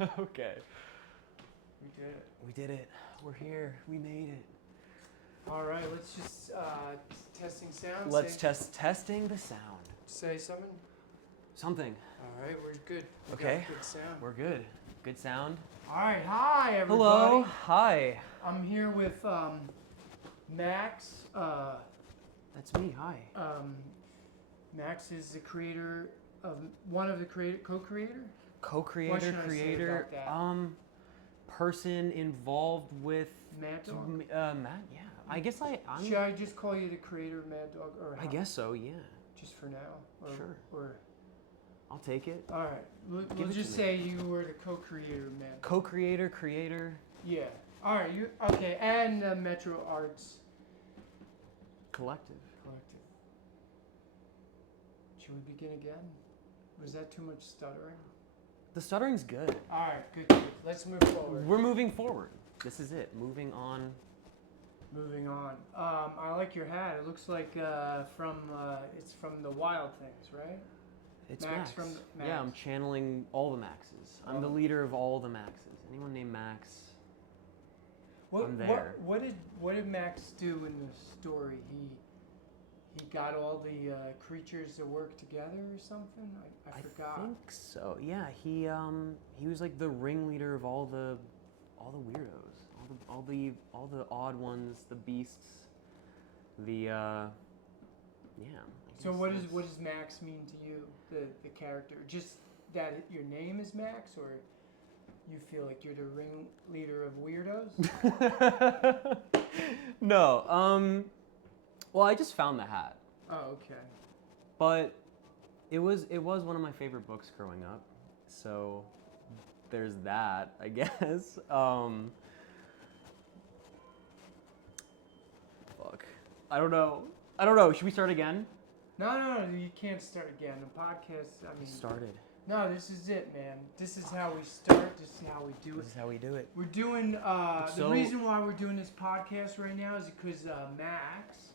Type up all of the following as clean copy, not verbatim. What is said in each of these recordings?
Okay. We did it. We did it. We're here. We made it. All right, let's just testing sound. Let's testing the sound. Say something. Something. All right, we're good. We Okay. got good sound. We're good. Good sound. All right, hi everybody. Hello. Hi. I'm here with Max. That's me. Hi. Max is the creator of one of the co-creator. Co-creator, What should I say creator, about that? person involved with Maddog? Matt. Yeah. I guess I'm. Should I just call you the creator of Maddog, or I how? guess so. Yeah. Just for now. Or, Sure. Or. I'll take it. All right. We'll it just to me. say you were the co-creator of Maddog. Co-creator, creator. Yeah. All right. You okay? And Metro Arts Collective. Collective. Should we begin again? Was that too much stuttering? The stuttering's good. All right. Good. Let's move forward. We're moving forward. This is it. Moving on. Moving on. I like your hat. It looks like it's from the Wild Things, right? It's Max Max. from Max. Yeah, I'm channeling all the Maxes. I'm the leader of all the Maxes. Anyone named Max, I'm there. What did Max do in the story? He got all the creatures to work together or something. I forgot. I think so. Yeah, he was like the ringleader of all the weirdos, all the odd ones, the beasts, yeah. So what does Max mean to you, the character? Just that your name is Max, or you feel like you're the ringleader of weirdos? No. Well, I just found the hat. Oh, okay. But it was one of my favorite books growing up. So there's that, I guess. Fuck. I don't know. Should we start again? No, you can't start again. The podcast, I mean... Started. No, this is it, man. This is how we start. This is how we do it. This is how we do it. We're doing, the So- reason why we're doing this podcast right now is because Max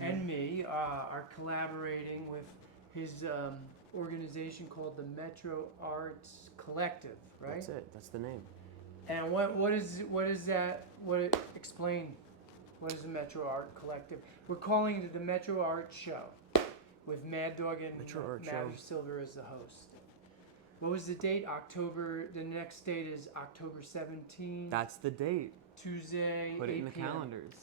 and me are collaborating with his organization called the Metro Arts Collective, right? That's it. That's the name. And what is that? Explain. What is the Metro Art Collective? We're calling it the Metro Art Show, with Maddog and Maddog Silver as the host. What was the date? The next date is October 17th. That's the date. Tuesday, Put it 8 in the p.m. calendars.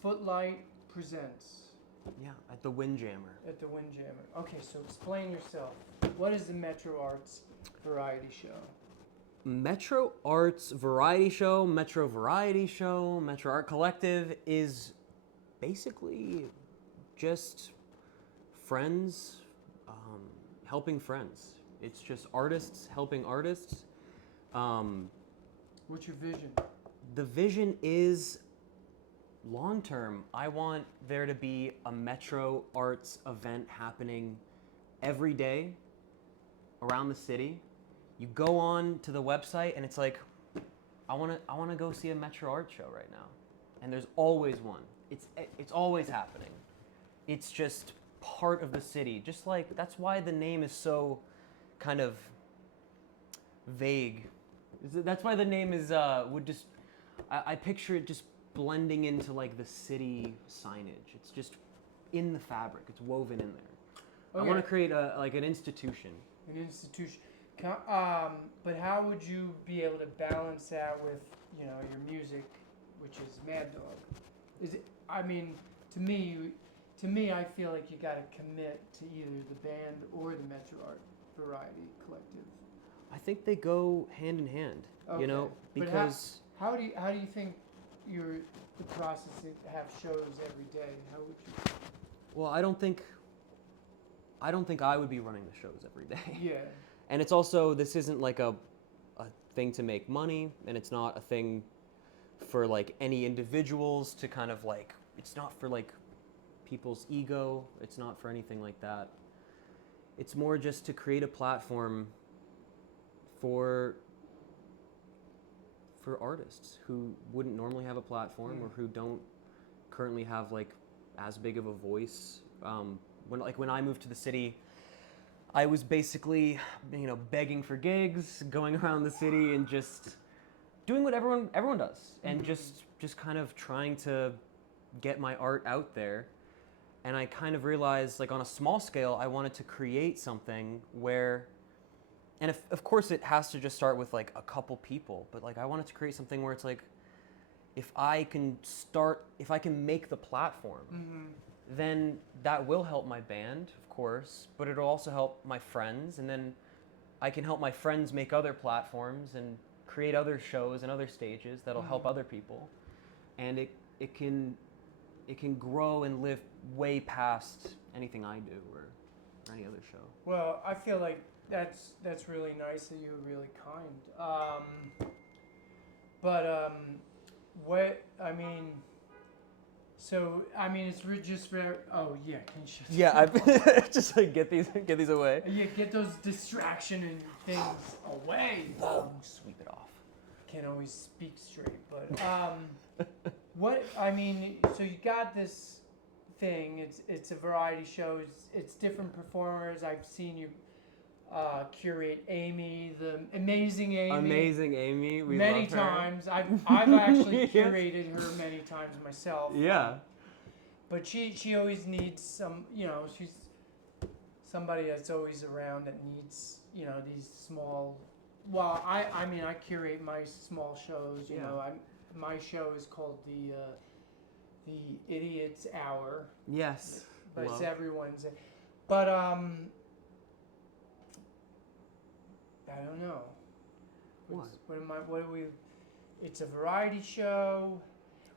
Footlight Presents. Yeah, at the Windjammer. At the Windjammer. Okay, so explain yourself. What is the Metro Arts Variety Show? Metro Arts Variety Show, Metro Art Collective is basically just friends helping friends. It's just artists helping artists. What's your vision? The vision is long term. I want there to be a Metro Arts event happening every day around the city. You go on to the website and it's like, I want to go see a Metro Art show right now, and there's always one. It's always happening. It's just part of the city. Just like that's why the name is so kind of vague. That's why the name is I picture it just blending into like the city signage. It's just in the fabric. It's woven in there. Okay. I want to create an institution. An institution. But how would you be able to balance that with, your music, which is Maddog? Is it? I mean, to me, I feel like you got to commit to either the band or the Metro Art Variety Collective. I think they go hand in hand. Okay. Because but how do you think the process to have shows every day? How would you? Well, I don't think I would be running the shows every day. Yeah. And it's also, this isn't like a thing to make money, and it's not a thing for like any individuals to kind of like, it's not for like people's ego, it's not for anything like that. It's more just to create a platform for artists who wouldn't normally have a platform or who don't currently have like as big of a voice. When I moved to the city, I was basically, begging for gigs, going around the city and just doing what everyone does, and just kind of trying to get my art out there. And I kind of realized, like, on a small scale, I wanted to create something where, and of course it has to just start with like a couple people, but like I wanted to create something where it's like, if I can make the platform, then that will help my band, of course, but it'll also help my friends, and then I can help my friends make other platforms and create other shows and other stages that'll help other people, and it can grow and live way past anything I do or any other show. Well, I feel like that's really nice of you, really kind. What I mean. So I mean, it's just for. Oh yeah, can you shut? Yeah, I just like get these away. Yeah, get those distraction and things away. Sweep it off. Can't always speak straight, but what I mean. So you got this thing. It's a variety show. It's different performers. I've seen you curate Amy, the amazing Amy. Amazing Amy. We many love her. times. I've actually curated her many times myself. Yeah. But she always needs some, she's somebody that's always around that needs, these small. Well, I mean I curate my small shows. My show is called the Idiot's Hour. Yes. But it's everyone's. But I don't know. What do we? It's a variety show.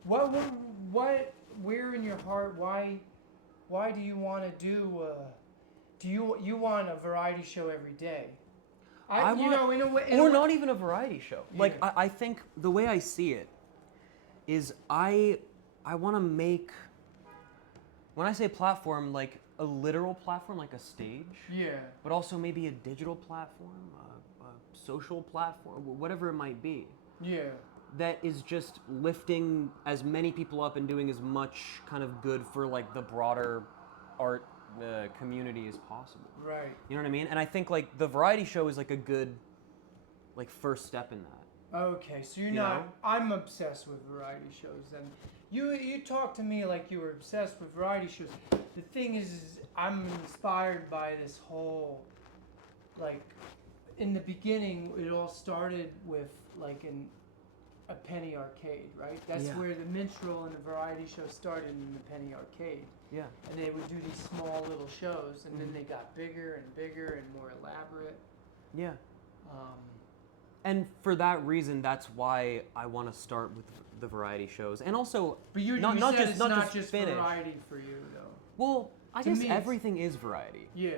Where in your heart? Why do you want to do? Do you want a variety show every day? In a way, or not even a variety show. Yeah. Like I think the way I see it is I want to make. When I say platform, like a literal platform, like a stage. Yeah. But also maybe a digital platform, a social platform, whatever it might be. Yeah. That is just lifting as many people up and doing as much kind of good for like the broader art community as possible. Right. You know what I mean? And I think like the variety show is like a good like first step in that. Okay, so you're not. I'm obsessed with variety shows. Then you talk to me like you were obsessed with variety shows. The thing is I'm inspired by this whole, like, in the beginning it all started with like a penny arcade, right? That's where the minstrel and the variety show started, in the penny arcade. Yeah. And they would do these small little shows, and then they got bigger and bigger and more elaborate. Yeah. And for that reason, that's why I want to start with the variety shows, and also but you not said just it's not just finish. variety for you though. Well, I To guess me, everything is variety. Yeah.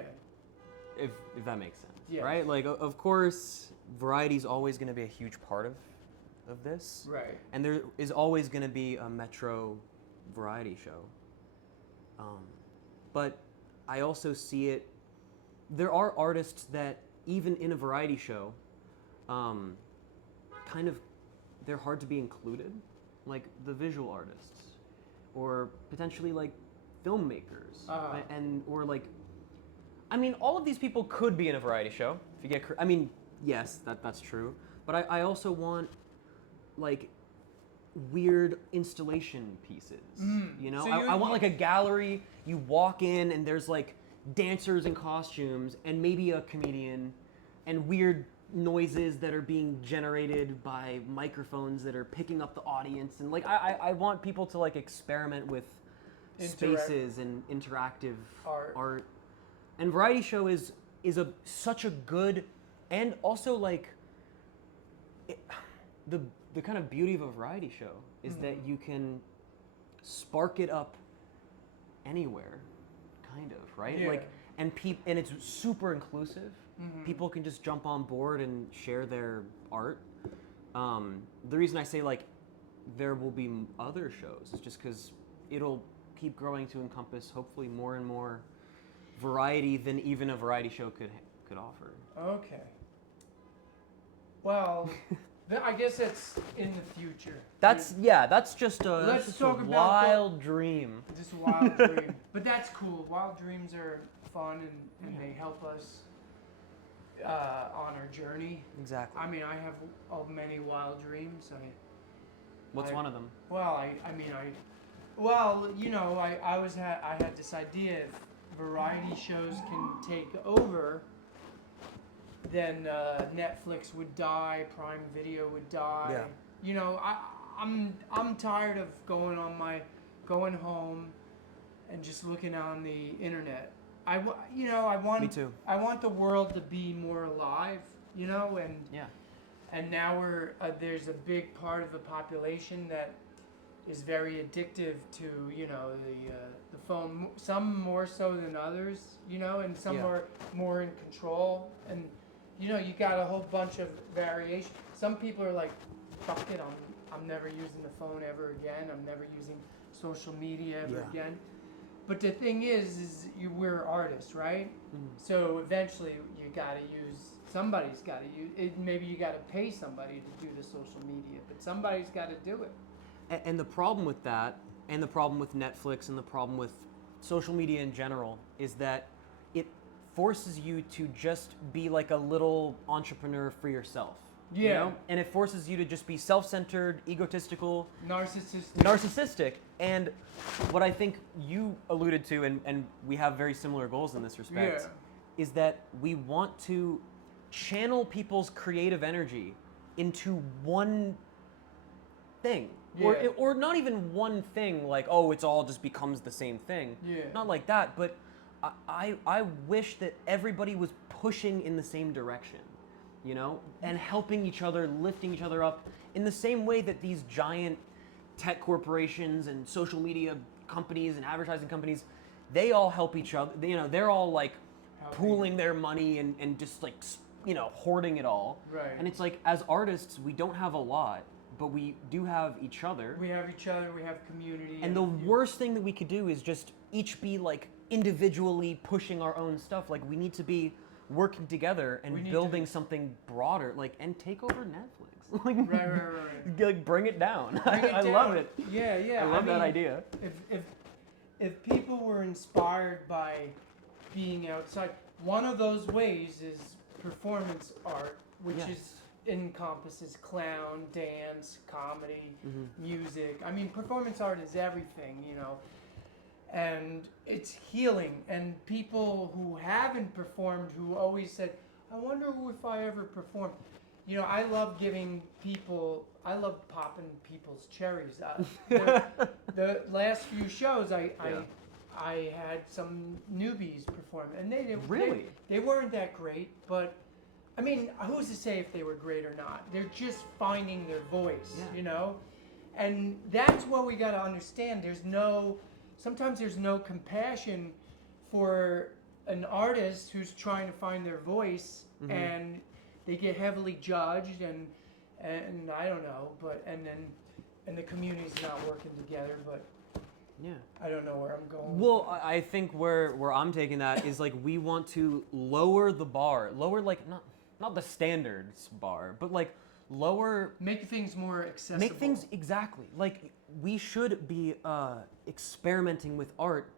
If that makes sense, Yes. right? Like of course, variety is always going to be a huge part of this, Right. and there is always going to be a metro variety show. But I also see it. There are artists that even in a variety show, kind of, they're hard to be included, like the visual artists, or potentially like filmmakers, or like, I mean, all of these people could be in a variety show if you get. I mean, yes, that's true, but I also want like weird installation pieces. So I want like a gallery. You walk in and there's like dancers in costumes and maybe a comedian and weird noises that are being generated by microphones that are picking up the audience, and like I want people to like experiment with spaces and interactive art. And variety show is such a good, and also like the kind of beauty of a variety show is that you can spark it up anywhere, kind of, right? Yeah. Like, and it's super inclusive. People can just jump on board and share their art. The reason I say like there will be other shows is just because it'll keep growing to encompass hopefully more and more variety than even a variety show could offer. Okay. Well, I guess that's in the future. That's just a wild dream. Just a wild dream. But that's cool. Wild dreams are fun and they help us on our journey. Exactly. I mean, I have many wild dreams. What's one of them? Well, well, you know, I had this idea if variety shows can take over, then Netflix would die, Prime Video would die. Yeah. You know, I'm tired of going home and just looking on the internet. Me too. I want the world to be more alive, you know, and Yeah. and now there's a big part of the population that is very addictive to, you know, the phone. Some more so than others, you know, and some are more in control. And you know, you got a whole bunch of variation. Some people are like, fuck it, I'm never using the phone ever again. I'm never using social media ever again. But the thing is we're artists, right? Mm-hmm. So eventually somebody's got to use it. Maybe you got to pay somebody to do the social media, but somebody's got to do it. And the problem with that, and the problem with Netflix, and the problem with social media in general, is that it forces you to just be like a little entrepreneur for yourself. Yeah. You know? And it forces you to just be self-centered, egotistical, narcissistic. And what I think you alluded to, and we have very similar goals in this respect, is that we want to channel people's creative energy into one thing. Or not even one thing, like, oh, it's all just becomes the same thing. Yeah. Not like that, but I wish that everybody was pushing in the same direction, you know, and helping each other, lifting each other up in the same way that these giant tech corporations and social media companies and advertising companies, they all help each other. You know, they're all like pooling their money and just like, you know, hoarding it all. Right. And it's like, as artists, we don't have a lot, but we do have each other. We have each other, we have community. And the worst thing that we could do is just each be like individually pushing our own stuff. Like, we need to be working together and building something broader, like, and take over Netflix. Like, right. Like, bring it down. I down. love it. Yeah. I love that idea. If people were inspired by being outside, one of those ways is performance art, which encompasses clown, dance, comedy, music. I mean, performance art is everything, you know. And it's healing. And people who haven't performed, who always said, I wonder if I ever perform. You know, I love popping people's cherries. The last few shows, I had some newbies perform, and they weren't that great, but I mean, who's to say if they were great or not? They're just finding their voice, you know? And that's what we got to understand. Sometimes there's no compassion for an artist who's trying to find their voice, and they get heavily judged, and I don't know, and the community's not working together, but I don't know where I'm going. Well, I think where I'm taking that is, like, we want to lower the bar, like, not the standards bar, but like make things more accessible. Make things exactly like we should be experimenting with art.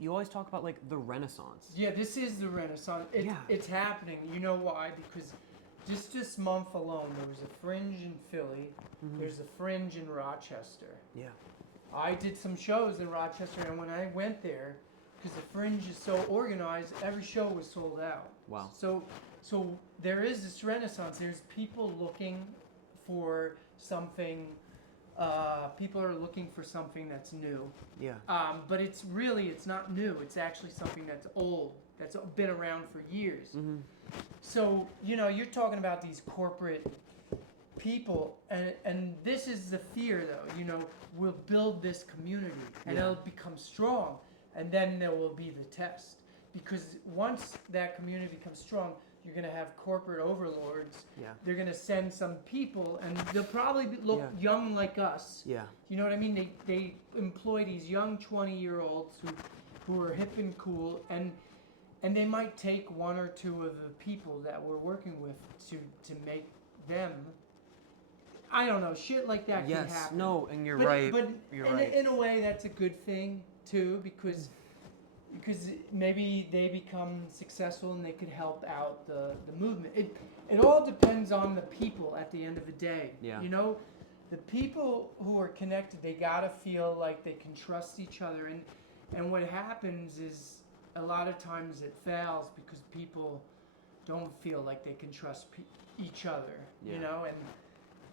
You always talk about, like, the Renaissance. Yeah, this is the Renaissance. It's happening. You know why? Because just this month alone, there was a Fringe in Philly. There's a Fringe in Rochester. Yeah. I did some shows in Rochester, and when I went there, because the Fringe is so organized, every show was sold out. Wow. So there is this renaissance. There's people looking for something. People are looking for something that's new. Yeah. But it's not new. It's actually something that's old, that's been around for years. So, you know, you're talking about these corporate people, and this is the fear, though. You know, we'll build this community, and it'll become strong, and then there will be the test. Because once that community becomes strong, you're going to have corporate overlords. Yeah. They're going to send some people, and they'll probably look young like us. Yeah. You know what I mean? They employ these young 20-year-olds who are hip and cool, and they might take one or two of the people that we're working with to make them. I don't know, shit like that can happen. No, and you're right. But you're right. In a way, that's a good thing too, because because maybe they become successful and they could help out the movement. It all depends on the people at the end of the day. Yeah. You know, the people who are connected, they gotta feel like they can trust each other. And what happens is a lot of times it fails because people don't feel like they can trust each other. Yeah. You know,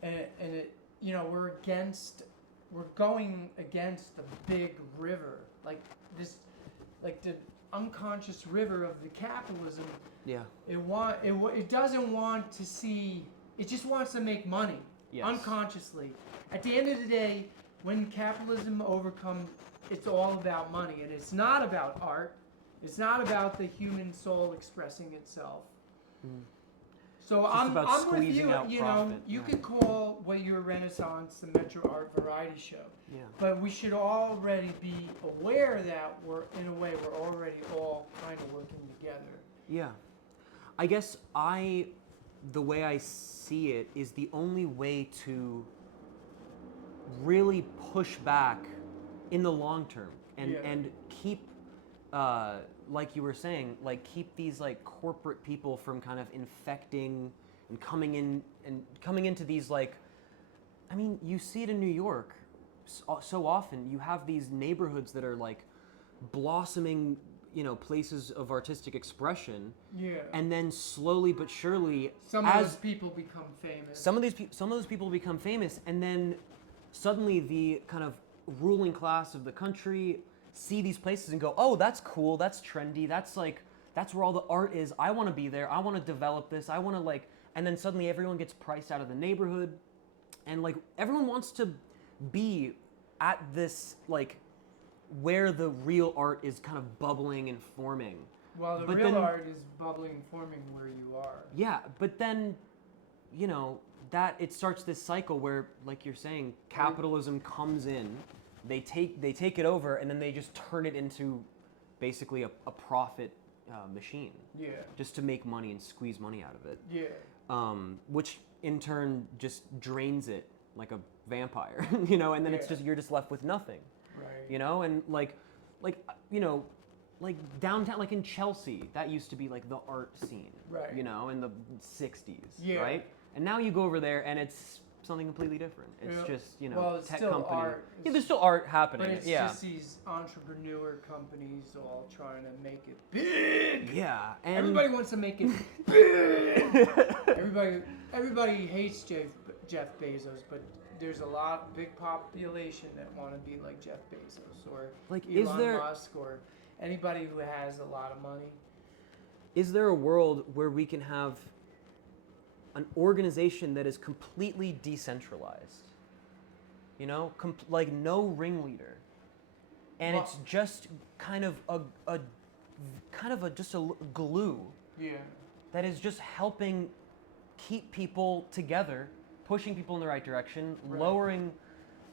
and it, you know, we're going against the big river, like this, like the unconscious river of the capitalism. Yeah. It doesn't want to see. It just wants to make money. Yes. Unconsciously. At the end of the day, when capitalism overcomes, it's all about money, and it's not about art. It's not about the human soul expressing itself. Mm. So It's I'm about with you. squeezing out You know, profit, you yeah. could call what your Renaissance the Metro Art Variety Show. Yeah. But we should already be aware that in a way, we're already all kind of working together. Yeah. I guess the way I see it is the only way to really push back in the long term and keep, like you were saying, like keep these like corporate people from kind of infecting and coming into these like, I mean, you see it in New York so often. You have these neighborhoods that are like blossoming, you know, places of artistic expression. Yeah. And then slowly but surely, Some of those people become famous. some of those people become famous, and then suddenly the kind of ruling class of the country see these places and go, oh, that's cool, that's trendy, that's where all the art is. I want to be there. I want to develop this. I want to like, and then suddenly everyone gets priced out of the neighborhood, and like everyone wants to be at this like where the real art is kind of bubbling and forming. Well, the But real then- art is bubbling and forming where you are. Yeah, but then, you know, that it starts this cycle where, like you're saying, capitalism comes in, they take it over, and then they just turn it into basically a profit machine, Yeah. just to make money and squeeze money out of it. Yeah. Which in turn just drains it like a vampire, you know, and then it's Yeah. just you're just left with nothing, Right. you know, and like you know. Like downtown, like in Chelsea, that used to be like the art scene, Right. you know, in the 60s, Yeah. right? And now you go over there and it's something completely different. It's Yeah. just, you know, Well, it's tech still company. art. Yeah, there's still art happening. But it's yeah. just these entrepreneur companies all trying to make it big. Yeah. And Everybody wants to make it big. Everybody hates Jeff Bezos, but there's a big population that want to be like Jeff Bezos or Like, Elon is there- Musk or anybody who has a lot of money. Is there a world where we can have an organization that is completely decentralized? You know, like no ringleader, and Well- it's just kind of just a glue Yeah. that is just helping keep people together, pushing people in the right direction, Right. lowering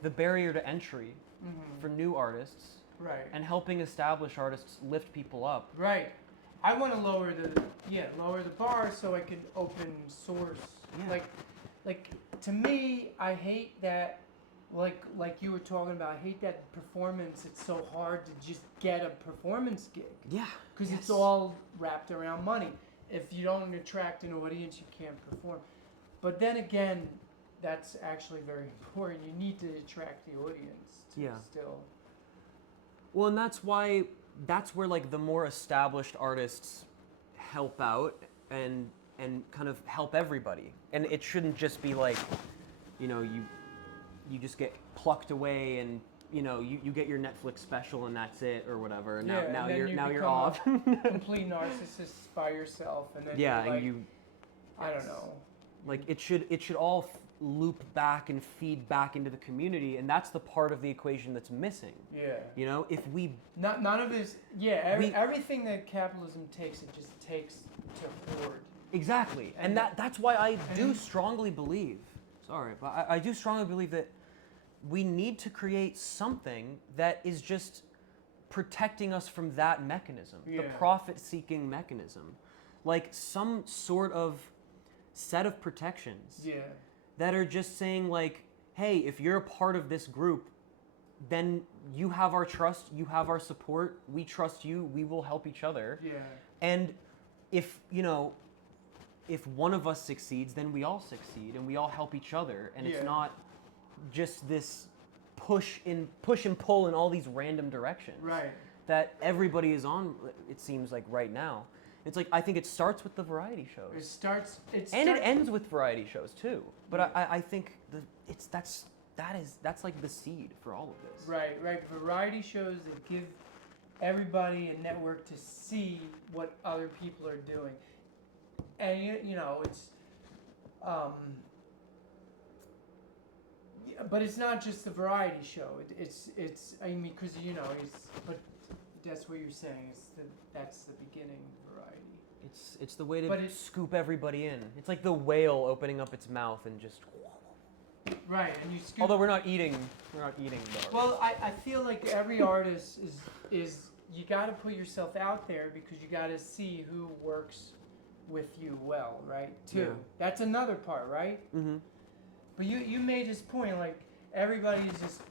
the barrier to entry Mm-hmm. for new artists, Right. and helping established artists lift people up. Right. I want to lower the bar so I can open source. Yeah. Like to me, I hate that. Like you were talking about, I hate that performance. It's so hard to just get a performance gig Yeah. because yes. it's all wrapped around money. If you don't attract an audience, you can't perform. But then again, that's actually very important. You need to attract the audience to Yeah. still. Well, and that's where like the more established artists help out and kind of help everybody. And it shouldn't just be like, you know, you just get plucked away and you know you get your Netflix special and that's it or whatever. And Yeah, now and then you're you now you're become a off. Complete narcissist by yourself, and then Yeah, you're like, and you I don't know. like it should all loop back and feed back into the community, and that's the part of the equation that's missing. Yeah. You know, if we None of this. Yeah. We- Everything that capitalism takes, it just takes to hoard. Exactly, and And- that's why I do and- strongly believe. Sorry, but I do strongly believe that we need to create something that is just protecting us from that mechanism, the Yeah. profit-seeking mechanism, like some sort of set of protections Yeah. that are just saying like, hey, if you're a part of this group, then you have our trust, you have our support, we trust you, we will help each other. Yeah. And if, if one of us succeeds, then we all succeed and we all help each other. And it's not just this push and pull in all these random directions. Right. That everybody is on, it seems like right now. It's like, I think it starts with the variety shows. It ends with variety shows too. But I think that's like the seed for all of this. Right. Variety shows that give everybody a network to see what other people are doing. And it's but it's not just the variety show. It's I mean, because but that's what you're saying. That's the beginning of variety. It's the way to scoop everybody in. It's like the whale opening up its mouth and just. Right, and you scoop. Although we're not eating the artist. Well, I feel like every artist is you got to put yourself out there because you got to see who works with you well, right? Too. Yeah. That's another part, right? Mm-hmm. But you made this point, like everybody's just,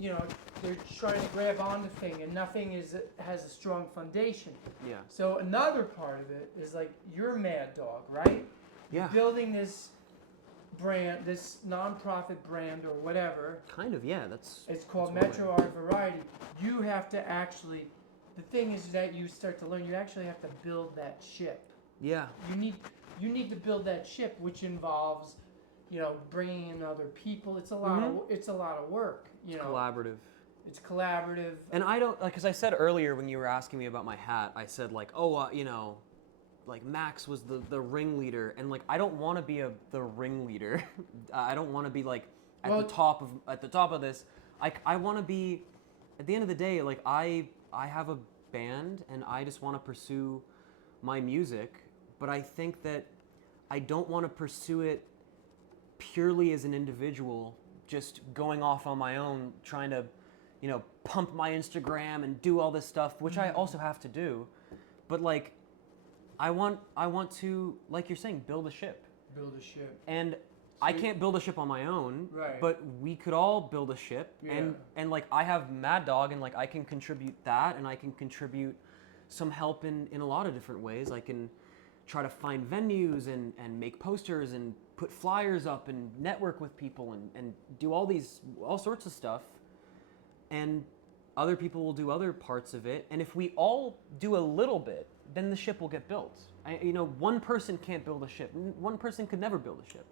they're trying to grab onto thing, and nothing has a strong foundation. Yeah. So another part of it is like you're Maddog, right? Yeah. You're building this brand, this non-profit brand or whatever. Kind of, yeah. It's called Metro Art Variety. You have to actually. The thing is that you start to learn. You actually have to build that ship. Yeah. You need to build that ship, which involves, bringing in other people. It's a lot of work. It's collaborative. It's collaborative. And I don't because I said earlier when you were asking me about my hat, I said like, like Max was the ringleader, and like I don't want to be the ringleader. I don't want to be like at the top of this. I want to be at the end of the day like I have a band and I just want to pursue my music, but I think that I don't want to pursue it purely as an individual, just going off on my own, trying to, pump my Instagram and do all this stuff, which I also have to do. But like, I want to, like you're saying, build a ship. Build a ship. And I can't build a ship on my own, right. But we could all build a ship. Yeah. And like I have Maddog, and like I can contribute that, and I can contribute some help in a lot of different ways. I can try to find venues and make posters and put flyers up and network with people and do all sorts of stuff. And other people will do other parts of it. And if we all do a little bit, then the ship will get built. One person can't build a ship. One person could never build a ship.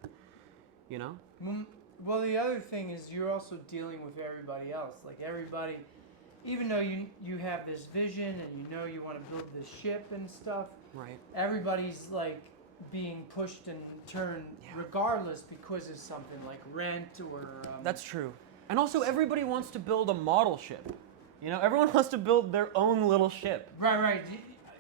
Well, the other thing is you're also dealing with everybody else. Like everybody, even though you have this vision and you want to build this ship and stuff, right? Everybody's like being pushed and turned regardless because of something like rent or. That's true. And also, everybody wants to build a model ship. Everyone wants to build their own little ship. Right.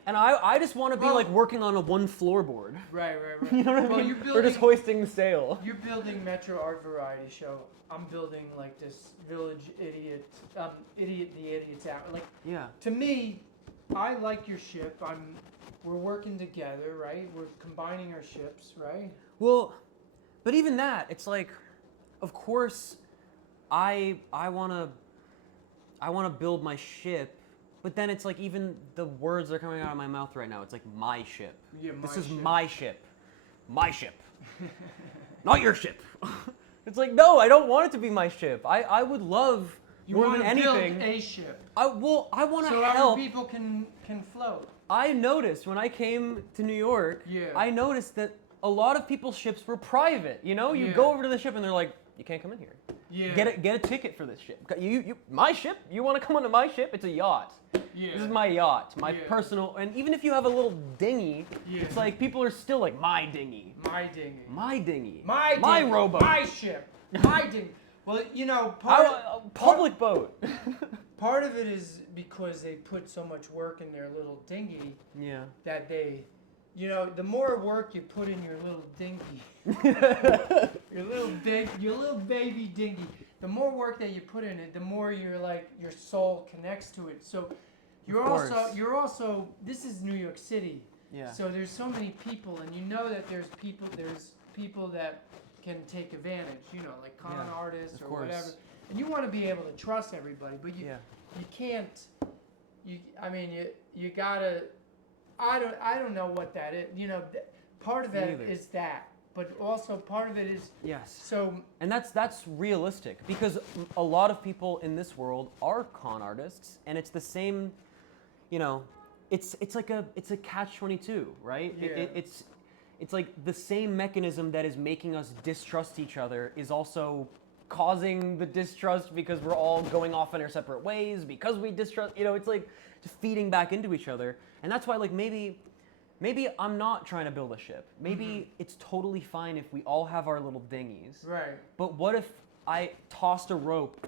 And I just want to be like working on a one floorboard. Right. You know what I mean? We're just hoisting the sail. You're building Metro Art Variety Show. I'm building like this Village Idiot the Idiot's out. Like, to me, I like your ship. We're working together, right? We're combining our ships, right? Well, but even that, it's like, of course, I wanna build my ship. But then it's like even the words that are coming out of my mouth right now, it's like my ship. Yeah, this is my ship. My ship. Not your ship. It's like, no, I don't want it to be my ship. I would love more than anything. Build a ship. I want to so help. So other people can float. I noticed when I came to New York, I noticed that a lot of people's ships were private. You go over to the ship and they're like, you can't come in here. Yeah. Get a ticket for this ship. My ship? You want to come onto my ship? It's a yacht. Yeah. This is my yacht, my personal. And even if you have a little dinghy, it's like people are still like my dinghy. My dinghy. My dinghy. My rowboat. My ship. My dinghy. Well, public boat. Part of it is because they put so much work in their little dinghy. Yeah. That they. The more work you put in your little dinghy, your little baby dinghy, the more work that you put in it, the more your soul connects to it. So you're also this is New York City. Yeah. So there's so many people, and that there's people that can take advantage, you know, like con Yeah, artists of or course. whatever. And you want to be able to trust everybody, but you can't. You gotta. I don't know what that is. You know, part of it is that, but also part of it is so. And that's realistic, because a lot of people in this world are con artists, and it's the same. You know, it's a catch-22, right? Yeah. It's like the same mechanism that is making us distrust each other is also causing the distrust, because we're all going off in our separate ways because we distrust. You know, it's like just feeding back into each other, and that's why, like, maybe I'm not trying to build a ship. Maybe it's totally fine if we all have our little dinghies. Right. But what if I tossed a rope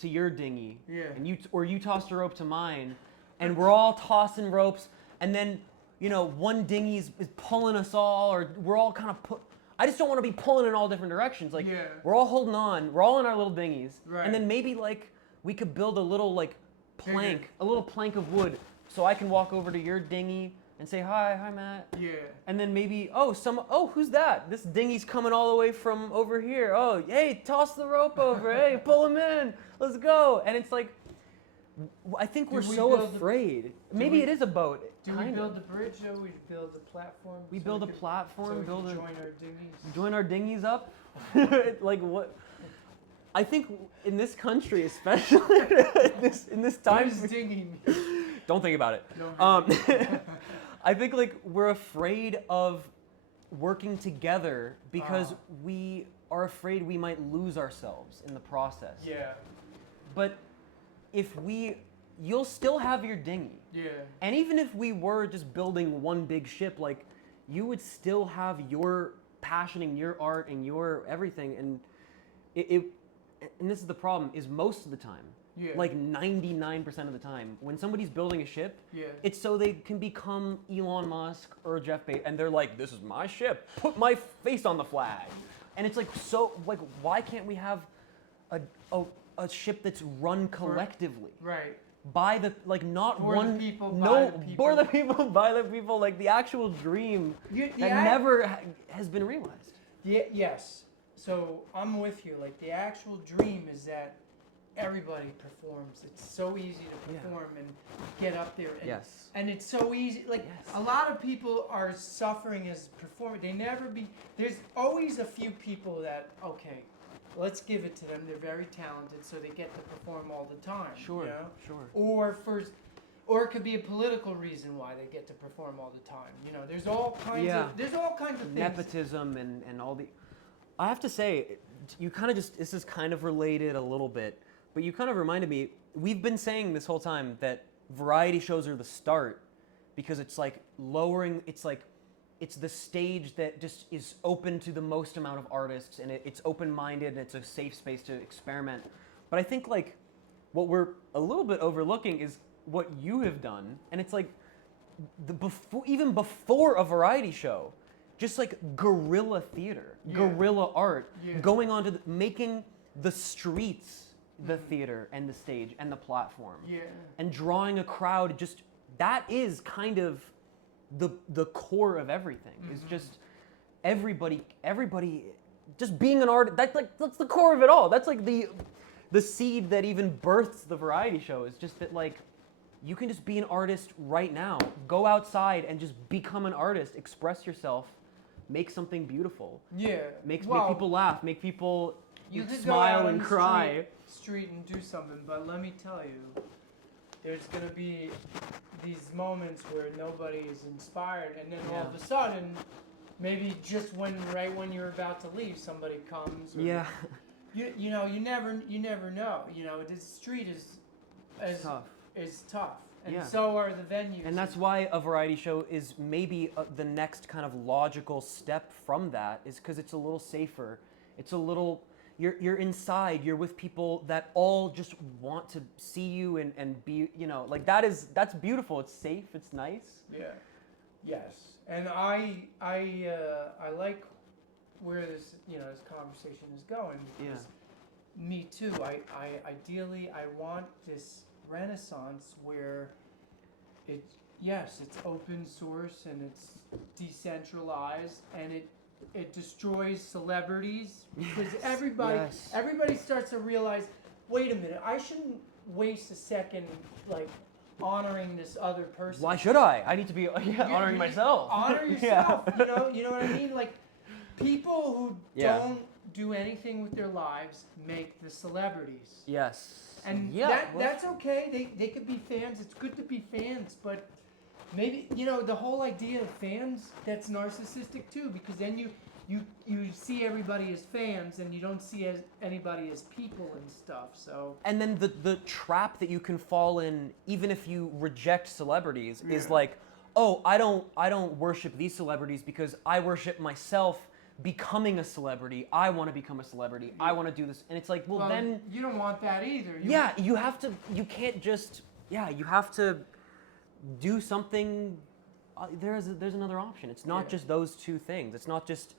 to your dinghy, and you tossed a rope to mine, and we're all tossing ropes, and then, you know, one dinghy is pulling us all, or we're all kind of I just don't want to be pulling in all different directions. Like, we're all holding on, we're all in our little dinghies, and then maybe, like, we could build a little, like, plank, a little plank of wood, so I can walk over to your dinghy and say, hi Matt. Yeah. And then maybe, who's that? This dinghy's coming all the way from over here. Oh, hey, toss the rope over. Hey, pull him in. Let's go. And it's like, I think we're so afraid. Maybe it is a boat. Do we build the bridge, though? We build the platform? We build a platform. So we can join our dinghies? Join our dinghies up? Like, what? I think in this country, especially in this time. What does dinghy mean? Don't think about it. I think, like, we're afraid of working together because we are afraid we might lose ourselves in the process. Yeah. But you'll still have your dinghy. Yeah. And even if we were just building one big ship, like, you would still have your passion and your art and your everything. And and this is the problem, is most of the time, like 99% of the time, when somebody's building a ship, it's so they can become Elon Musk or Jeff Bezos, and they're like, this is my ship, put my face on the flag. And it's like, so, like, why can't we have a ship that's run collectively? Right. By the, like, not for one the people, no by the people. For the people, by the people, like the actual dream that never has been realized. Yeah. Yes. So I'm with you. Like, the actual dream is that everybody performs. It's so easy to perform and get up there. And, and it's so easy. Like, a lot of people are suffering as performers. There's always a few people that, okay, let's give it to them. They're very talented, so they get to perform all the time. Sure, you know? sure. Or it could be a political reason why they get to perform all the time. You know, there's all kinds of things. Nepotism and all the. I have to say, you kind of this is kind of related a little bit, but you kind of reminded me, we've been saying this whole time that variety shows are the start, because it's like it's the stage that just is open to the most amount of artists, and it's open-minded, and it's a safe space to experiment. But I think, like, what we're a little bit overlooking is what you have done, and it's like even before a variety show, just like guerrilla theater, guerrilla art, going on to making the streets the theater and the stage and the platform, and drawing a crowd. Just that is kind of the core of everything. Is just everybody just being an artist. That's the core of it all. That's like the seed that even births the variety show. Is just that, like, you can just be an artist right now. Go outside and just become an artist. Express yourself. Make something beautiful. Yeah. Make people laugh. Make people smile and cry. Street and do something, but let me tell you, there's gonna be these moments where nobody is inspired, and then all of a sudden, maybe just right when you're about to leave, somebody comes. Or you know, you never know. You know, this street is tough. And so are the venues. And that's why a variety show is maybe the next kind of logical step from that, is because it's a little safer. It's a little, you're inside, you're with people that all just want to see you and be, you know, like that's beautiful. It's safe, it's nice. Yeah. Yes. And I like where this conversation is going, because me too. Ideally I want this renaissance where it's open source and it's decentralized, and it destroys celebrities because Yes, everybody starts to realize, wait a minute, I shouldn't waste a second like honoring this other person. Why should I? I need to be honoring myself. Honor yourself. You know what I mean? Like people who Yeah. don't do anything with their lives make the celebrities. Yes. And that's okay. They could be fans. It's good to be fans, but maybe the whole idea of fans, that's narcissistic too, because then you see everybody as fans and you don't see anybody as people and stuff. So And then the trap that you can fall in, even if you reject celebrities, is Yeah. like, oh, I don't worship these celebrities because I worship myself becoming a celebrity. I want to become a celebrity. I want to do this, and it's like, well then you don't want that either. you have to. You can't just you have to do something. There's another option. It's not Yeah. just those two things. It's not just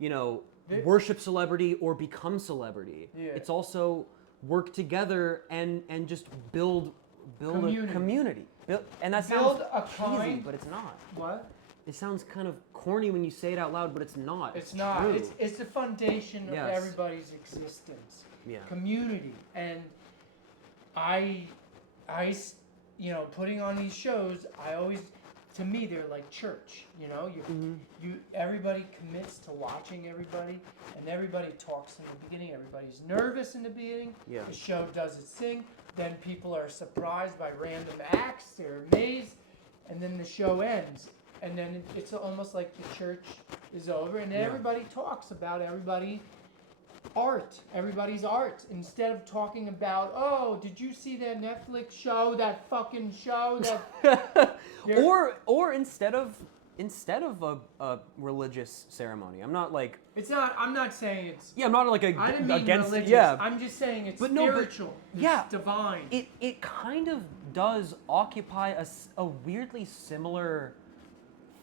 The- worship celebrity or become celebrity. Yeah. It's also work together and just build Community. a community. And that Build sounds a cheesy, kind- but it's not. What? It sounds kind of corny when you say it out loud, but it's not. It's not. True. It's the foundation of Yes. everybody's existence. Yeah. Community. And I putting on these shows, to me they're like church. Everybody commits to watching everybody, and everybody talks in the beginning. Everybody's nervous in the beginning. Yeah. The show does its thing. Then people are surprised by random acts. They're amazed, and then the show ends. And then it's almost like the church is over, and then Yeah. everybody talks about everybody's art, instead of talking about, oh, did you see that Netflix show, that fucking show, that or instead of a religious ceremony. I'm not like I'm not saying it's, I'm not like I didn't mean against religious, I'm just saying it's But no, but- spiritual, it's yeah. divine. It kind of does occupy a weirdly similar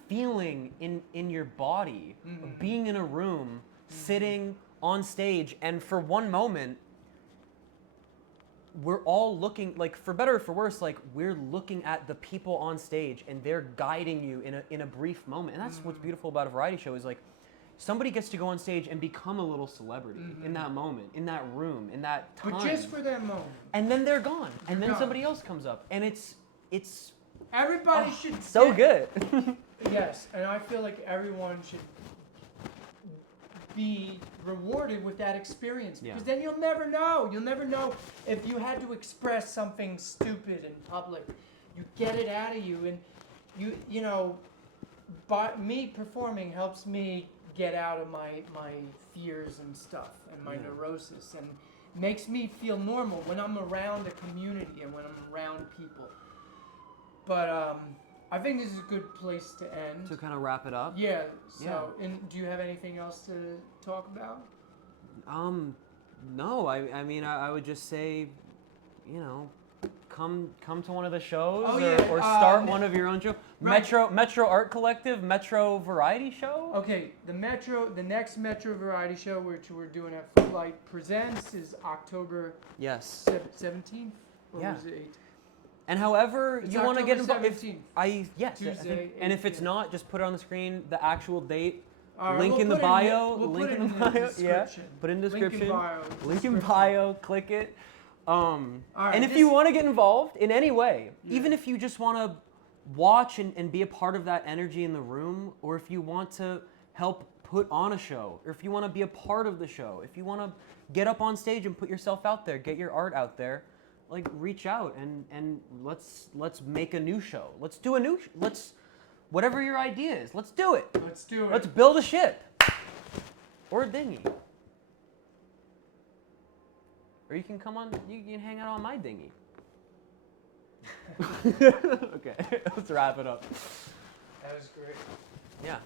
feeling in your body of being in a room, sitting on stage, and for one moment we're all looking, like, for better or for worse, like, we're looking at the people on stage and they're guiding you in a brief moment. And that's what's beautiful about a variety show, is like somebody gets to go on stage and become a little celebrity in that moment, in that room, in that time. But just for that moment. And then they're gone. And then gone. somebody else comes up. And it's Everybody should so good. Yes, and I feel like everyone should be rewarded with that experience, because then you'll never know. You'll never know if you had to express something stupid in public. You get it out of you, and by me performing helps me get out of my fears and stuff and my neurosis, and makes me feel normal when I'm around a community and when I'm around people. But I think this is a good place to end. To kind of wrap it up. Yeah. So, and do you have anything else to talk about? No. I mean, I would just say, come to one of the shows, or start one of your own shows. Right. Metro Art Collective, Metro Variety Show. Okay, the next Metro Variety Show, which we're doing at Footlight Presents, is October Yes. 17th, or Yeah. was it 8th? And however It's you want to get October involved, 17th. Tuesday, and if it's not, just put it on the screen, the actual date. All right, Link we'll in the put bio. We'll Link put in it the bio. Yeah. description. Put in Link in description. bio. Link in description. bio. Click it. All right, And if you want to get involved in any way, even if you just want to watch and be a part of that energy in the room, or if you want to help put on a show, or if you want to be a part of the show, if you want to get up on stage and put yourself out there, get your art out there, like, reach out and let's make a new show. Let's do a new whatever your idea is, let's do it. Let's do it. Let's build a ship or a dinghy. Or you can you can hang out on my dinghy. Okay, let's wrap it up. That was great. Yeah.